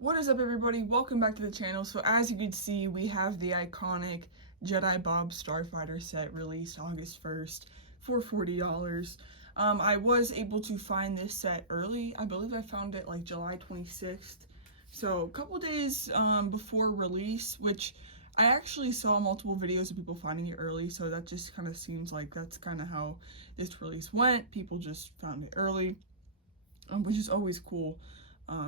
What is up, everybody? Welcome back to the channel. So as you can see, we have the iconic Jedi Bob Starfighter set released August 1st for $40. I was able to find this set early. I believe I found it like July 26th. So a couple days before release, which I actually saw multiple videos of people finding it early. So that just kind of seems like that's kind of how this release went. People just found it early, which is always cool.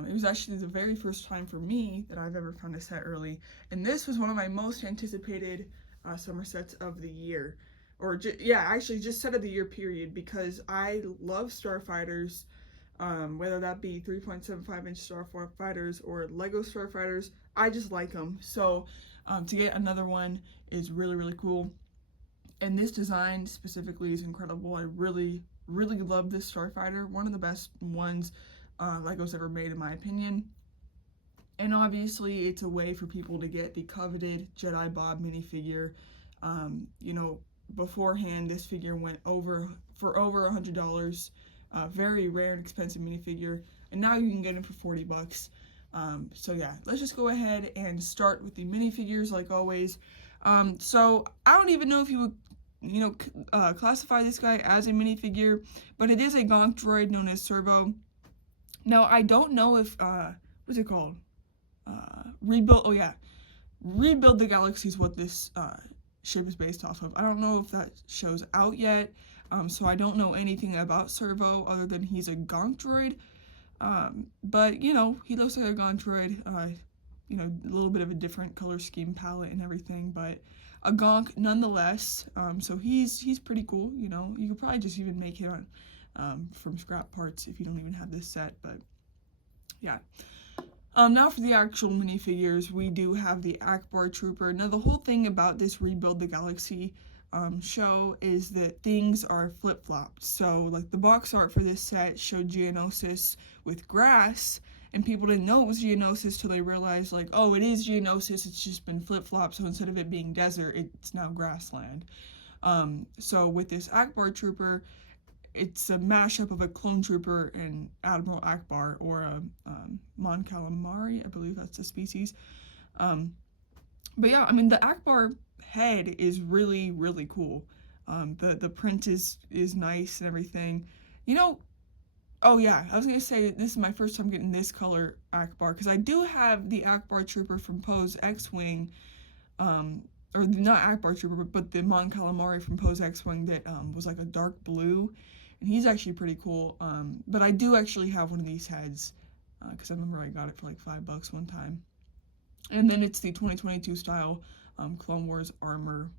It was actually the very first time for me that I've ever found a set early, and this was one of my most anticipated summer sets of the year, or actually just set of the year period, because I love Starfighters, whether that be 3.75-inch Starfighters or Lego Starfighters. I just like them, so to get another one is really, really cool. And this design specifically is incredible. I really, really love this Starfighter. One of the best ones Lego's ever made, in my opinion. And obviously, it's a way for people to get the coveted Jedi Bob minifigure. Beforehand, this figure went for over $100. Very rare and expensive minifigure, and now you can get it for $40. So yeah, let's just go ahead and start with the minifigures like always. So I don't even know if you would classify this guy as a minifigure, but it is a gonk droid known as Servo. Now, I don't know if, what's it called? Rebuild the Galaxy is what this ship is based off of. I don't know if that show's out yet, so I don't know anything about Servo other than he's a gonk droid. But, he looks like a gonk droid, a little bit of a different color scheme palette and everything, but a gonk nonetheless. So he's pretty cool. You could probably just even make it from scrap parts if you don't even have this set, but yeah. Now for the actual minifigures, we do have the Akbar Trooper. Now the whole thing about this Rebuild the Galaxy show is that things are flip-flopped. So like the box art for this set showed Geonosis with grass, and people didn't know it was Geonosis till they realized, like, oh, it is Geonosis, it's just been flip-flopped, so instead of it being desert, it's now grassland. So with this Akbar Trooper, it's a mashup of a clone trooper and Admiral Akbar, or a Mon Calamari, I believe that's the species. But yeah, I mean, the Akbar head is really, really cool. The print is nice and everything. Oh yeah, I was gonna say this is my first time getting this color Akbar, because I do have the Akbar Trooper from Poe's X-Wing, or not Akbar Trooper, but the Mon Calamari from Poe's X-Wing that was like a dark blue, and he's actually pretty cool. But I do actually have one of these heads, because I remember I got it for like $5 one time. And then it's the 2022 style Clone Wars armor.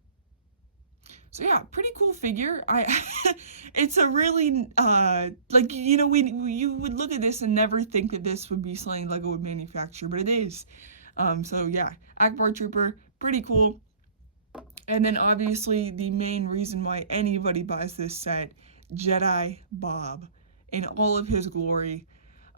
So yeah, pretty cool figure. It's a really you would look at this and never think that this would be something Lego would manufacture, but it is. So yeah, Akbar Trooper, pretty cool. And then obviously the main reason why anybody buys this set, Jedi Bob in all of his glory.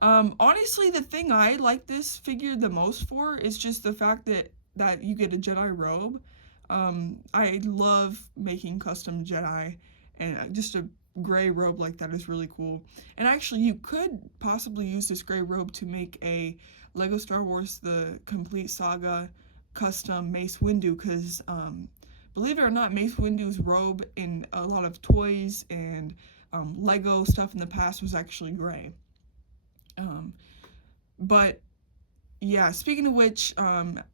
Honestly, the thing I like this figure the most for is just the fact that you get a Jedi robe. I love making custom Jedi, and just a gray robe like that is really cool. And actually, you could possibly use this gray robe to make a Lego Star Wars The Complete Saga custom Mace Windu, because believe it or not, Mace Windu's robe in a lot of toys and Lego stuff in the past was actually gray. But yeah, speaking of which,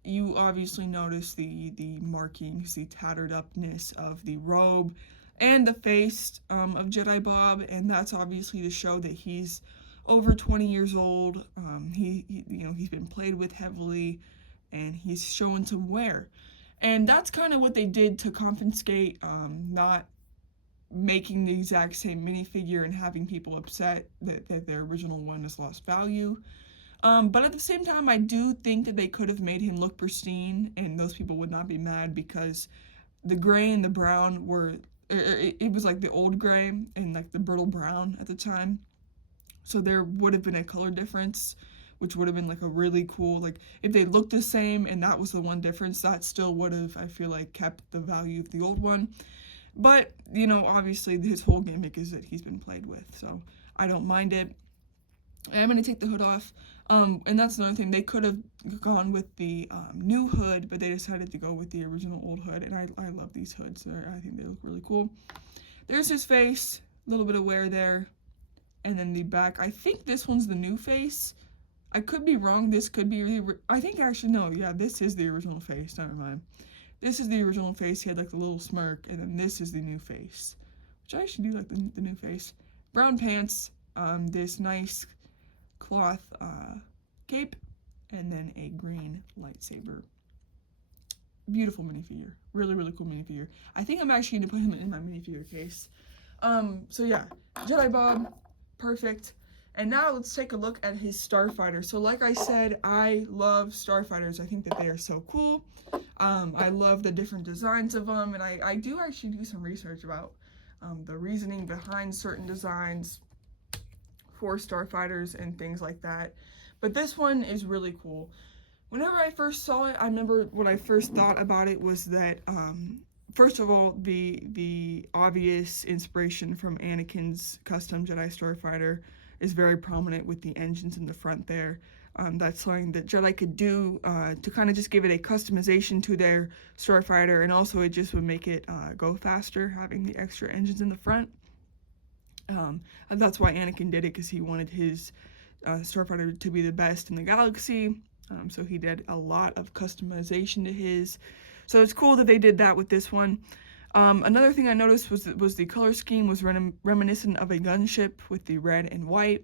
you obviously notice the markings, the tattered upness of the robe and the face of Jedi Bob, and that's obviously to show that he's over 20 years old. He's been played with heavily, and he's showing some wear. And that's kind of what they did to confiscate not making the exact same minifigure and having people upset that their original one has lost value. But at the same time, I do think that they could have made him look pristine, and those people would not be mad, because the gray and the brown were, it was like the old gray and like the brittle brown at the time. So there would have been a color difference, which would have been like a really cool, like if they looked the same and that was the one difference, that still would have, I feel like, kept the value of the old one. But, obviously his whole gimmick is that he's been played with, so I don't mind it. I'm going to take the hood off. And that's another thing. They could have gone with the new hood, but they decided to go with the original old hood. And I love these hoods. I think they look really cool. There's his face. A little bit of wear there. And then the back. I think this one's the new face. I could be wrong. This could be the... I think actually, no. Yeah, this is the original face. Never mind. This is the original face. He had like the little smirk. And then this is the new face. Which I actually do like the new face. Brown pants. This nice cloth cape, and then a green lightsaber. Beautiful minifigure. Really, really cool minifigure. I think I'm actually going to put him in my minifigure case. So yeah, Jedi Bob, perfect. And now let's take a look at his Starfighter. So like I said, I love Starfighters. I think that they are so cool. I love the different designs of them, and I do actually do some research about the reasoning behind certain designs for Starfighters and things like that. But this one is really cool. Whenever I first saw it, I remember what I first thought about it was that, first of all, the obvious inspiration from Anakin's custom Jedi Starfighter is very prominent with the engines in the front there. That's something that Jedi could do to kind of just give it a customization to their Starfighter, and also it just would make it go faster, having the extra engines in the front. And that's why Anakin did it, because he wanted his Starfighter to be the best in the galaxy. So he did a lot of customization to his. So it's cool that they did that with this one. Another thing I noticed was the color scheme was reminiscent of a gunship with the red and white.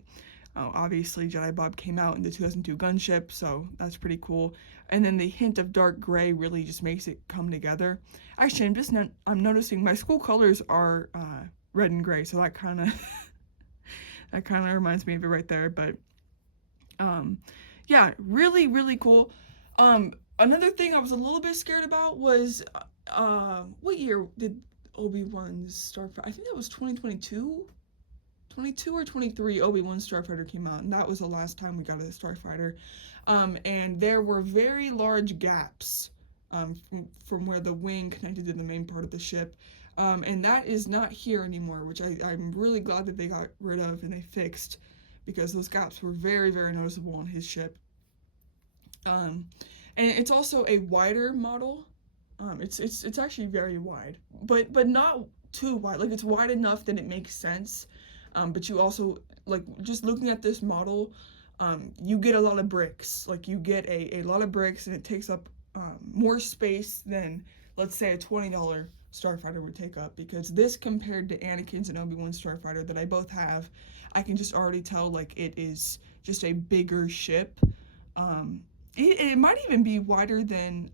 Obviously, Jedi Bob came out in the 2002 gunship, so that's pretty cool. And then the hint of dark gray really just makes it come together. Actually, I'm noticing my school colors are red and gray, so that kind of reminds me of it right there. But yeah, really, really cool. Another thing I was a little bit scared about was what year did Obi-Wan's Starfighter? I think that was 2022. 22 or 23, Obi-Wan's Starfighter came out, and that was the last time we got a Starfighter. And there were very large gaps from where the wing connected to the main part of the ship. And that is not here anymore, which I'm really glad that they got rid of and they fixed, because those gaps were very, very noticeable on his ship. And it's also a wider model. It's actually very wide, but not too wide. Like, it's wide enough that it makes sense. But you also, like, just looking at this model, you get a lot of bricks. Like, you get a lot of bricks, and it takes up more space than, let's say, a $20 Starfighter would take up, because this, compared to Anakin's and Obi-Wan's Starfighter that I both have, I can just already tell, like, it is just a bigger ship. It might even be wider than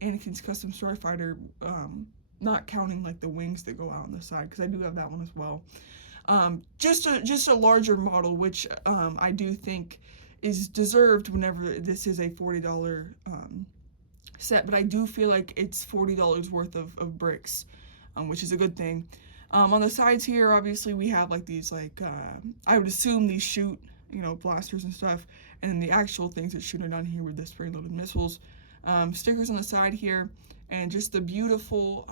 Anakin's custom Starfighter, not counting, like, the wings that go out on the side, because I do have that one as well. Just a larger model, which I do think is deserved whenever this is a $40 set, but I do feel like it's $40 worth of bricks, which is a good thing. On the sides here, obviously, we have like these, like, I would assume these shoot, blasters and stuff, and then the actual things that shoot are down here with the spring-loaded missiles. Stickers on the side here, and just the beautiful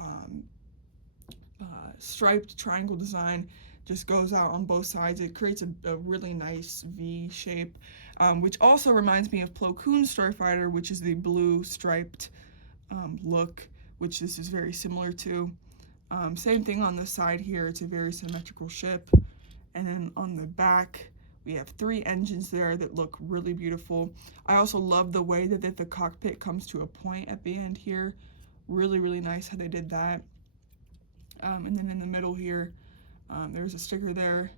striped triangle design just goes out on both sides. It creates a really nice V shape, which also reminds me of Plo Koon's Starfighter, which is the blue striped look, which this is very similar to. Same thing on the side here. It's a very symmetrical ship. And then on the back, we have 3 engines there that look really beautiful. I also love the way that the cockpit comes to a point at the end here. Really, really nice how they did that. And then in the middle here, there's a sticker there,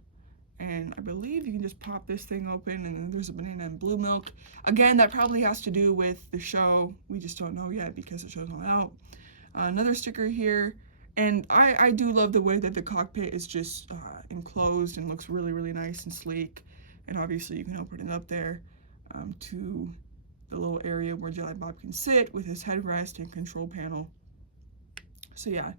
and I believe you can just pop this thing open, and then there's a banana and blue milk. Again, that probably has to do with the show. We just don't know yet because the show's not out. Another sticker here, and I do love the way that the cockpit is just enclosed and looks really, really nice and sleek. And obviously you can open it up there to the little area where Jedi Bob can sit with his headrest and control panel. So yeah.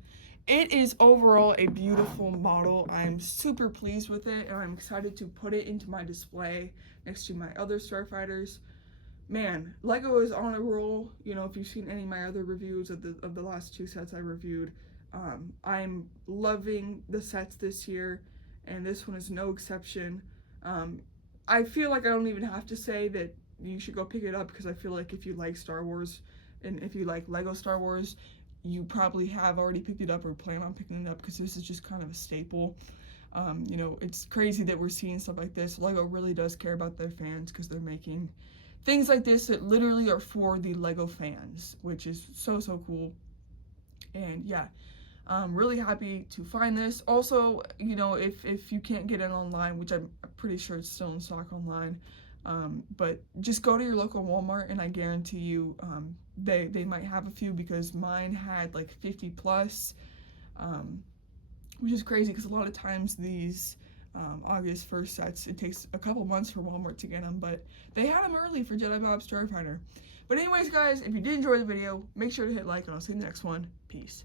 It is overall a beautiful model. I'm super pleased with it, and I'm excited to put it into my display next to my other Starfighters. Man, LEGO is on a roll. If you've seen any of my other reviews of the last 2 sets I reviewed, I'm loving the sets this year, and this one is no exception. I feel like I don't even have to say that you should go pick it up, because I feel like if you like Star Wars and if you like Lego Star Wars, you probably have already picked it up or plan on picking it up, because this is just kind of a staple. You know, it's crazy that we're seeing stuff like this. Lego really does care about their fans, because they're making things like this that literally are for the Lego fans, which is so, so cool. And yeah, I'm really happy to find this. Also, you know, if you can't get it online, which I'm pretty sure it's still in stock online, but just go to your local Walmart, and I guarantee you they might have a few, because mine had like 50 plus, which is crazy, because a lot of times these August 1st sets, it takes a couple months for Walmart to get them, but they had them early for Jedi Bob Starfighter. But anyways, guys, if you did enjoy the video, make sure to hit like, and I'll see you in the next one. Peace.